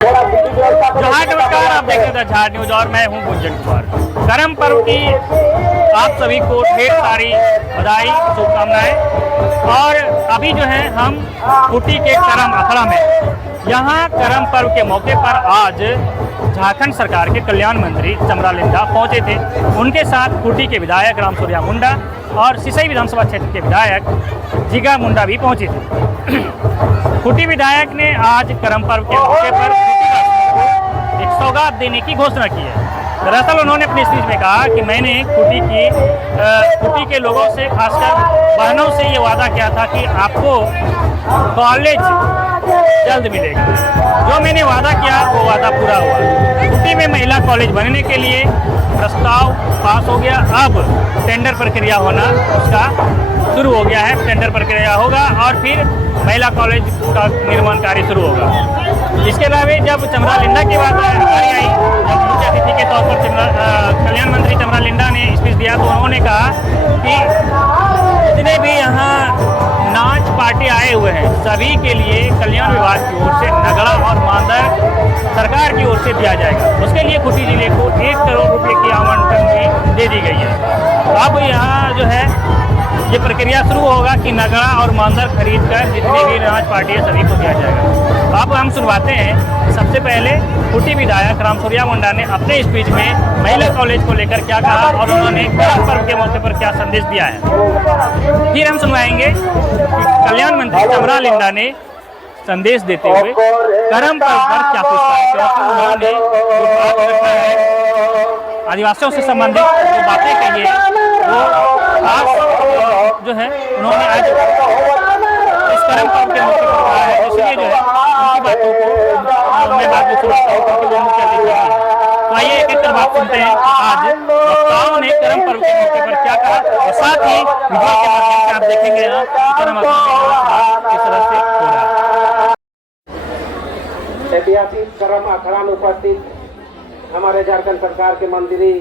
जहाँ नमस्कार, आप देख रहे थे झाड़ न्यूज और मैं हूँ गुंजन कुमार। करम पर्व की आप सभी को ढेर सारी बधाई, शुभकामनाएं। और अभी जो है हम खूंटी के करम अखड़ा में, यहाँ करम पर्व के मौके पर आज झारखंड सरकार के कल्याण मंत्री चमरा लिंडा पहुँचे थे। उनके साथ खूंटी के विधायक रामसूर्या मुंडा और सिसई विधानसभा क्षेत्र के विधायक जिगा मुंडा भी पहुँचे थे। खूंटी विधायक ने आज करम पर्व के मौके पर एक सौगात देने की घोषणा की है। दरअसल उन्होंने अपनी स्पीच में कहा कि मैंने खूंटी के लोगों से, खासकर बहनों से ये वादा किया था कि आपको कॉलेज जल्द मिलेगा। जो मैंने वादा किया वो वादा पूरा हुआ। खूंटी में महिला कॉलेज बनने के लिए प्रस्ताव पास हो गया। अब टेंडर प्रक्रिया होना उसका शुरू हो गया है। टेंडर प्रक्रिया होगा और फिर महिला कॉलेज का निर्माण कार्य शुरू होगा। इसके अलावा जब चमरा लिंडा की बात आई, जब मुख्य अतिथि के तौर पर कल्याण मंत्री चमरा लिंडा ने स्पीच दिया तो उन्होंने कहा कि जितने भी यहाँ नाच पार्टी आए हुए हैं सभी के लिए कल्याण विभाग की ओर से नगड़ा और मानदंड सरकार की ओर से दिया जाएगा। उसके लिए खूंटी जिले को 1 करोड़ रुपए की आवंटन भी दे दी गई है। अब यहाँ जो है ये प्रक्रिया शुरू होगा कि नगड़ा और मानदर खरीद कर जितनी भी नाच पार्टी है सभी को दिया जाएगा। अब हम सुनवाते हैं सबसे पहले खूंटी विधायक रामसूर्या मुंडा ने अपने स्पीच में महिला कॉलेज को लेकर क्या कहा और उन्होंने करम पर्व के मौके पर क्या संदेश दिया है। फिर हम सुनवाएंगे कि कल्याण मंत्री चमरा लिंडा ने संदेश देते हुए करम पर्व पर क्या पूछा है, क्योंकि उन्होंने जो बात रखा है आदिवासियों से संबंधित जो बातें कही है वो खास जो है उन्होंने आज इस करम पर्व के मौके पर कहा है। इसलिए जो है उनकी बातों को मैं बात को समझता हूँ क्योंकि वो मुख्य अतिथि हैं। तो आइए एक एक बात सुनते हैं आज वक्ताओं ने करम पर्व के मौके पर क्या कहा और साथ ही वीडियो के माध्यम से आप देखेंगे यहाँ करम किस तरह से हो रहा है। ऐतिहासिक करम अखड़ा में उपस्थित हमारे झारखंड सरकार के मंत्री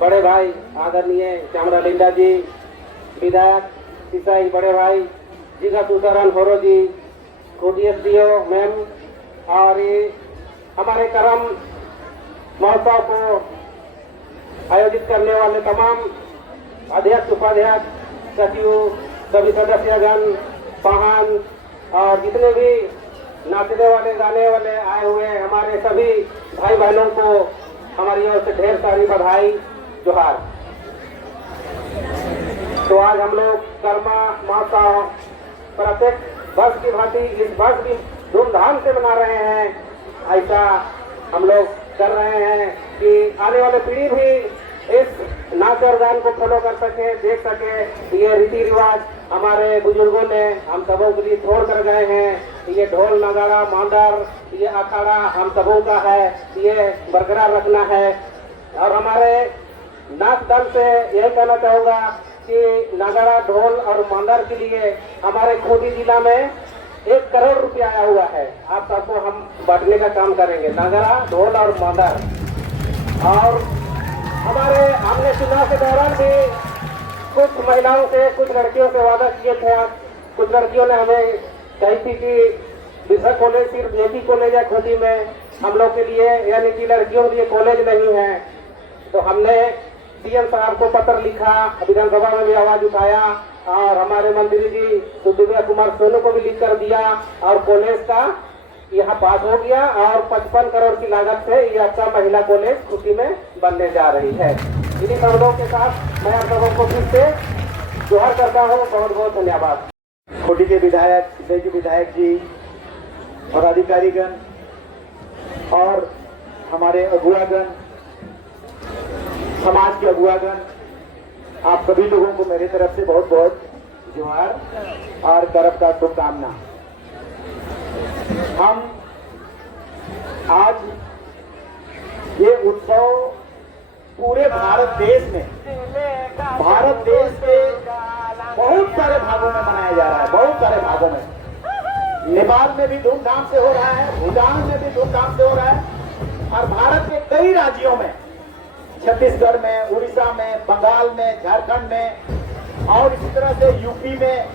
बड़े भाई आदरणीय चमरा लिंडा जी, विधायक सिसई बड़े भाई जिगा तुषारन होरो जी, खूंटी एसडीओ मैम और हमारे करम महोत्सव को आयोजित करने वाले तमाम अध्यक्ष, उपाध्यक्ष, सचिव, सभी सदस्यगण, पाहन और जितने भी नाचने वाले गाने वाले आए हुए हमारे सभी भाई बहनों को हमारी ओर से ढेर सारी बधाई, जोहार। तो आज हम लोग कर्मा महोत्सव प्रत्येक वर्ष की भांति इस वर्ष भी धूमधाम से मना रहे हैं। ऐसा हम लोग कर रहे हैं कि आने वाले पीढ़ी भी इस नाच और गान को फॉलो कर सके, देख सके। ये रीति रिवाज हमारे बुजुर्गों ने हम सबों के लिए छोड़ कर गए हैं। ये ढोल नगाड़ा मांदर ये अखाड़ा हम सबों का है, ये बरकरार रखना है। और हमारे नाच दल से यही कहना चाहूँगा कि नगाड़ा, ढोल और मांदर के लिए हमारे खूंटी जिला में 1 करोड़ रुपया आया हुआ है। आप सबको हम बांटने का काम करेंगे, नगाड़ा, ढोल और मांदर। और हमने चुनाव के दौरान भी कुछ महिलाओं से, कुछ लड़कियों से वादा किए थे। कुछ लड़कियों ने हमें कही थी कि विश्व कॉलेज सिर्फ एक ही कॉलेज है खूंटी में हम लोग के लिए, यानी कि लड़कियों के लिए कॉलेज नहीं है। तो हमने सीएम साहब को पत्र लिखा, विधानसभा में भी आवाज उठाया और हमारे मंत्री जी सुदिव्या कुमार सोनू को भी लिख कर दिया और कॉलेज का यहाँ पास हो गया और 55 करोड़ की लागत से ये अच्छा महिला कॉलेज खूंटी में बनने जा रही है। इन्हीं शब्दों के साथ मैं आप लोगों को फिर से जोहार करता हूँ। बहुत बहुत धन्यवाद। खूंटी के विधायक, सिसई के विधायक जी और अधिकारीगण और हमारे अगुवागण, समाज के अगुवागण, आप सभी लोगों को मेरे तरफ से बहुत बहुत जोहार और करम का शुभकामना। हम आज ये उत्सव पूरे भारत देश में, भारत देश के बहुत सारे भागों में मनाया जा रहा है, बहुत सारे भागों में। नेपाल में भी धूमधाम से हो रहा है, भूटान में भी धूमधाम से हो रहा है और भारत के कई राज्यों में, छत्तीसगढ़ में, उड़ीसा में, बंगाल में, झारखंड में और इसी तरह से यूपी में,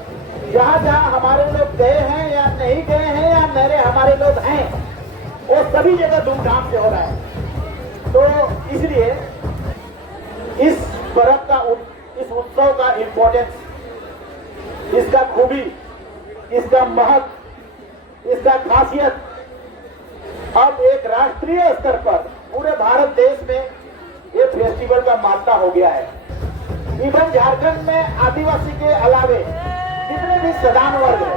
जहाँ जहाँ हमारे लोग गए हैं या नहीं गए हैं या मेरे हमारे लोग हैं, वो सभी जगह धूमधाम से हो रहा है। तो इसलिए इस पर्व का इस उत्सव का इम्पोर्टेंस, इसका खूबी, इसका महत्व, इसका खासियत अब एक राष्ट्रीय स्तर पर पूरे भारत देश में ये फेस्टिवल का मान्यता हो गया है। इवन झारखंड में आदिवासी के अलावे जितने भी सदान वर्ग है,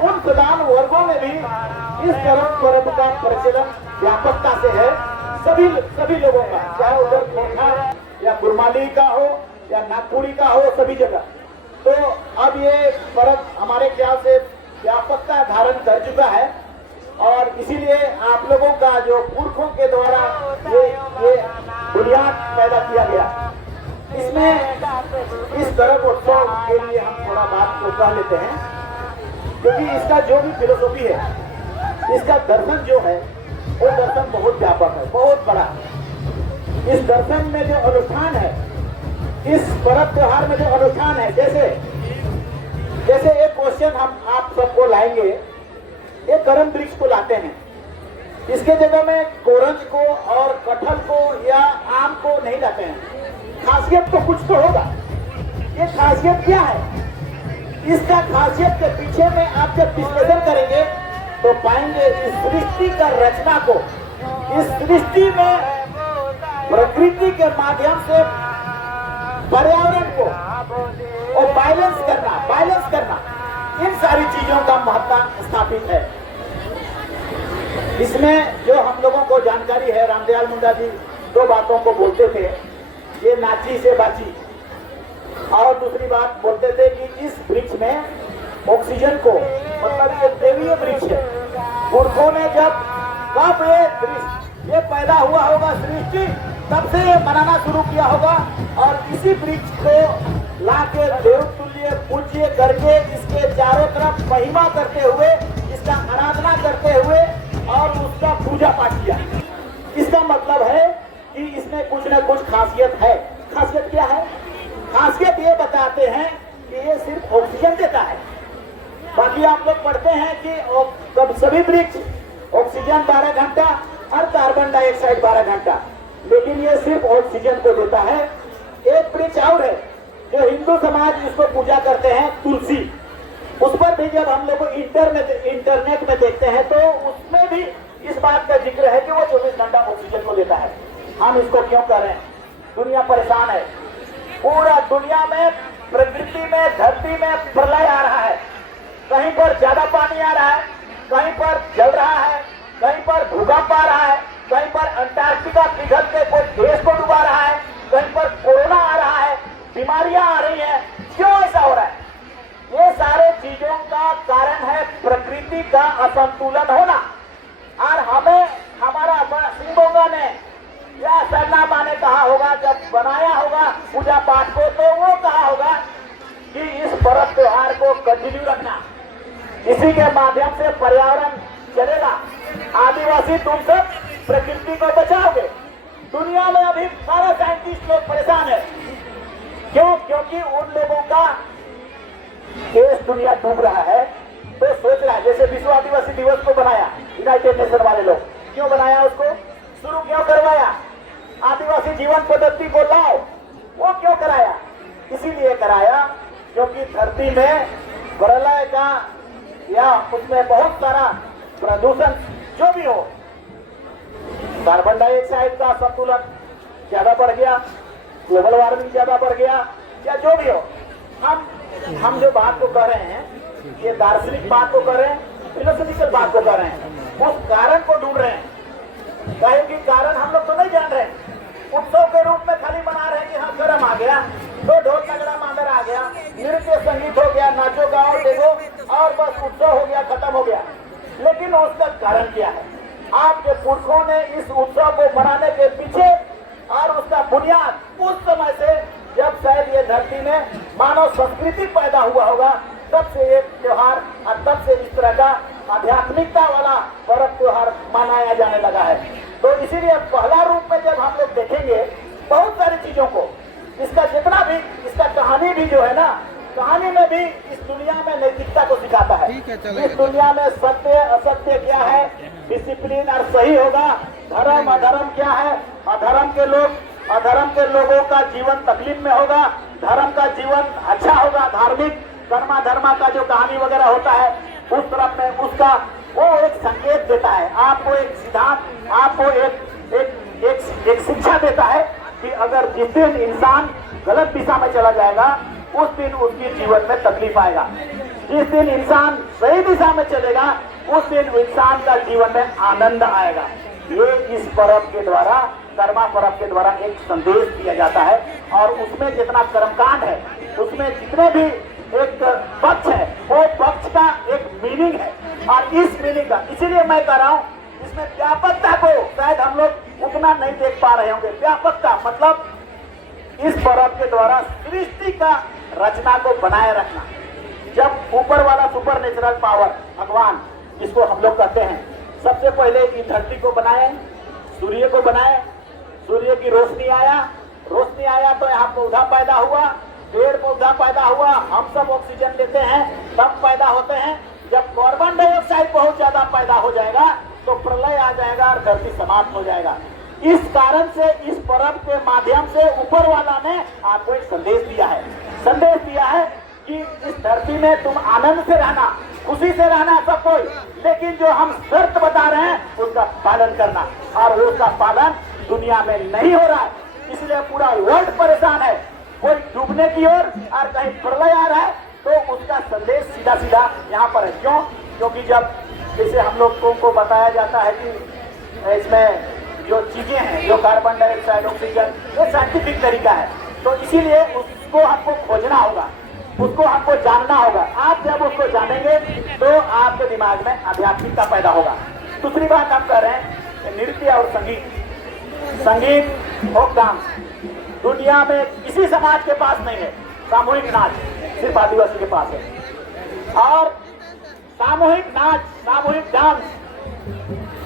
उन सदान वर्गों में भी इस पर्व का प्रचलन व्यापकता से है। सभी लोगों का, चाहे उधर खोखा या गुरमाली का हो या नागपुरी का हो, सभी जगह। तो अब ये पर्व हमारे ख्याल से व्यापकता धारण कर चुका है और इसीलिए आप लोगों का जो पुरखों के द्वारा ये बुनियाद पैदा किया गया, इसमें इस पर्व उत्सव के लिए हम थोड़ा बात को कह लेते हैं, क्योंकि इसका जो भी फिलोसॉफी है, इसका दर्शन जो है वो दर्शन बहुत व्यापक है, बहुत बड़ा। इस दर्शन में जो अनुष्ठान है, इस पर्व त्योहार में जो अनुष्ठान है, जैसे एक क्वेश्चन हम आप सबको लाएंगे, एक करम वृक्ष को लाते हैं, इसके जगह में कोरंज को और कटहल को या आम को नहीं लाते हैं। खासियत तो कुछ तो होगा। ये खासियत क्या है? इसका खासियत के पीछे में आप जब डिस्कशन करेंगे तो पाएंगे इस सृष्टि का रचना को, इस सृष्टि में प्रकृति के माध्यम से पर्यावरण को और बैलेंस करना, इन सारी चीजों का महत्व स्थापित है। इसमें जो हम लोगों को जानकारी है, रामदयाल मुंडा जी दो बातों को बोलते थे, ये नाची से बाची, और दूसरी बात बोलते थे कि इस वृक्ष में ऑक्सीजन को, मतलब ये देवीय वृक्ष है। पुरखों ने कब ये पैदा हुआ होगा सृष्टि, तब से ये मनाना शुरू किया होगा और इसी वृक्ष को ला के देवतुल्य पूज्य करके इसके चारों तरफ महिमा करते हुए, इसका आराधना करते हुए और उसका पूजा पाठ किया। इसका मतलब है कि इसमें कुछ न कुछ खासियत है। खासियत क्या है? खासियत ये बताते हैं कि ये सिर्फ ऑक्सीजन देता है। बाकी आप लोग पढ़ते हैं कि सभी वृक्ष ऑक्सीजन 12 घंटा और कार्बन डाइऑक्साइड 12 घंटा, लेकिन ये सिर्फ ऑक्सीजन को देता है। एक वृक्ष और है जो हिंदू समाज इसको पूजा करते हैं, तुलसी। उस पर भी जब हम लोग इंटरनेट में देखते हैं तो उसमें भी इस बात का जिक्र है कि वो 24 घंटा ऑक्सीजन को देता है। हम इसको क्यों कर रहे हैं? दुनिया परेशान है। पूरा दुनिया में, प्रकृति में, धरती में प्रलय आ रहा है। कहीं पर ज्यादा पानी आ रहा है, कहीं पर जल रहा है, कहीं पर भूकंप आ रहा है, कहीं पर अंटार्कटिका पिघल के कोई देश को डुबा रहा है, कहीं पर कोरोना आ रहा है, बीमारियां आ रही हैं। क्यों ऐसा हो रहा है? ये सारे चीजों का कारण है प्रकृति का असंतुलन होना। और हमें हमारा सिंह ने या सरनामा ने कहा होगा, जब बनाया होगा पूजा पाठ को, तो वो कहा होगा कि इस पर्व त्योहार को कंटिन्यू रखना, इसी के माध्यम से पर्यावरण चलेगा। आदिवासी तुम सब प्रकृति को बचाओगे। दुनिया में अभी सारे साइंटिस्ट लोग परेशान है। क्यों? क्योंकि उन लोगों का देश दुनिया डूब रहा है, तो सोच रहा है, जैसे विश्व आदिवासी दिवस को बनाया यूनाइटेड नेशन वाले लोग, क्यों बनाया? उसको शुरू क्यों करवाया? आदिवासी जीवन पद्धति को लाओ, वो क्यों कराया? इसीलिए कराया क्योंकि धरती में प्रलय का या उसमें बहुत सारा प्रदूषण जो भी हो, कार्बन डाइऑक्साइड का संतुलन ज्यादा बढ़ गया, ग्लोबल वार्मिंग ज्यादा बढ़ गया, या जो भी हो, हम जो बात को कर रहे हैं, ये दार्शनिक बात को कर रहे हैं, फिलोसॉफिकल बात को कर रहे हैं, उस कारण को ढूंढ रहे हैं। काहे कि कारण हम लोग तो नहीं जान रहे। उत्सव के रूप में खाली मना रहे हैं कि हाँ गर्म आ गया, तो ढोल नगड़ा मांदर आ गया, नृत्य संगीत हो गया, नाचो गाओ देखो, और बस उत्सव हो गया, खत्म हो गया। लेकिन उसका कारण क्या है? आपके पुरखों ने इस उत्सव को मनाने के पीछे और उसका बुनियाद उस समय से, जब शायद ये धरती में मानव संस्कृति पैदा हुआ होगा, तब से ये त्योहार और तब से इस तरह का आध्यात्मिकता वाला पर्व त्योहार मनाया जाने लगा है। तो इसीलिए पहला रूप में जब हम लोग देखेंगे बहुत सारी चीजों को, इसका जितना भी, इसका कहानी भी जो है ना, कहानी में भी इस दुनिया में नैतिकता को सिखाता है। इस दुनिया में सत्य असत्य क्या है, डिसिप्लिन और सही होगा, धर्म अधर्म क्या है, अधर्म के लोगों का जीवन तकलीफ में होगा, धर्म का जीवन अच्छा होगा, धार्मिक कर्मा धर्मा का जो कहानी वगैरह होता है उस तरफ में उसका वो एक संकेत देता है, आपको एक सिद्धांत, आपको एक शिक्षा देता है कि अगर जिस दिन इंसान गलत दिशा में चला जाएगा उस दिन उसके जीवन में तकलीफ आएगा, जिस दिन इंसान सही दिशा में चलेगा उस दिन इंसान का जीवन में आनंद आएगा। ये इस पर्व के द्वारा, कर्मा पर्व के द्वारा एक संदेश दिया जाता है और उसमें जितना कर्मकांड है उसमें जितने भी एक पक्ष है वो पक्ष का एक मीनिंग है और इस मीनिंग का, इसीलिए मैं कह रहा हूँ इसमें व्यापकता को शायद हम लोग उतना नहीं देख पा रहे होंगे। व्यापकता मतलब इस पर्व के द्वारा सृष्टि का रचना को बनाए रखना। जब ऊपर वाला सुपर नेचुरल पावर भगवान जिसको हम लोग कहते हैं, सबसे पहले इस धरती को बनाए, सूर्य को बनाए, सूर्य की रोशनी आया तो यहाँ पौधा पैदा हुआ, पेड़ पौधा पैदा हुआ, हम सब ऑक्सीजन लेते हैं तब पैदा होते हैं। जब कार्बन डाइऑक्साइड बहुत ज्यादा पैदा हो जाएगा तो प्रलय आ जाएगा और धरती समाप्त हो जाएगा। इस कारण से इस पर्व के माध्यम से ऊपर वाला ने आपको एक संदेश दिया है कि इस धरती में तुम आनंद से रहना, खुशी से रहना सब कोई, लेकिन जो हम शर्त बता रहे हैं उसका पालन करना, और उसका पालन दुनिया में नहीं हो रहा है। इसलिए पूरा वर्ल्ड परेशान है, कोई डूबने की ओर और कहीं प्रलय आ रहा है, तो उसका संदेश सीधा सीधा यहाँ पर है। क्यों? क्योंकि जब जैसे हम लोगों को बताया जाता है कि इसमें जो चीजें हैं, जो कार्बन डाइऑक्साइड, ऑक्सीजन, ये साइंटिफिक तरीका है, तो इसीलिए उसको हमको खोजना होगा, उसको हमको जानना होगा। आप जब उसको जानेंगे तो आपके दिमाग में आध्यात्मिकता पैदा होगा। दूसरी बात हम कह रहे हैं नृत्य और संगीत, फोक डांस दुनिया में किसी समाज के पास नहीं है। सामूहिक नाच सिर्फ आदिवासी के पास है। और सामूहिक नाच, सामूहिक डांस,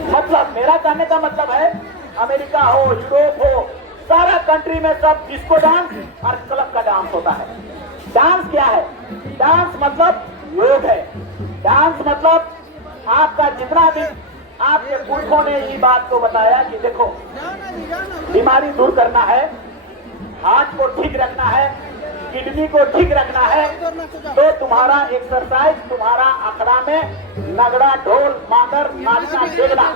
मतलब मेरा कहने का मतलब है अमेरिका हो, यूरोप हो, सारा कंट्री में सब डिस्को डांस और क्लब का डांस होता है। डांस क्या है? डांस मतलब योग है। डांस मतलब आपका जितना भी, आपके पुरखों ने ये बात को बताया कि देखो बीमारी दूर करना है, हार्ट को ठीक रखना है, किडनी को ठीक रखना है, तो तुम्हारा एक्सरसाइज, तुम्हारा अखड़ा में नगड़ा, ढोल, मादर, नाचना, देखना।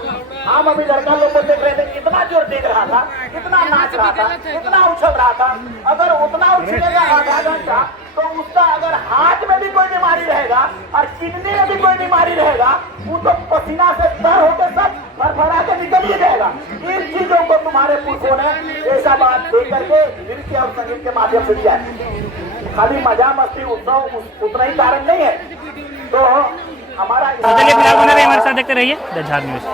हम अभी लड़का लोग को देख रहे थे, इतना जोर देख रहा था, इतना नाच रहा था, इतना उछल रहा था। अगर उतना उछलेगा आधा घंटा तो उसका अगर हार्ट में भी कोई बीमारी रहेगा और किडनी में भी कोई बीमारी रहेगा, वो तो पसीना से तर होकर सब फरफरा के निकल ही जाएगा। इन चीजों को तुम्हारे पुरखों ने ऐसा बात देख करके नृत्य और संगीत के माध्यम से दिया है। खाली मजा मस्ती उत्सव उतना ही कारण नहीं है। तो हमारा चलिए फिलहाल बने रहिए हमारे साथ, देखते रहिए द झार न्यूज।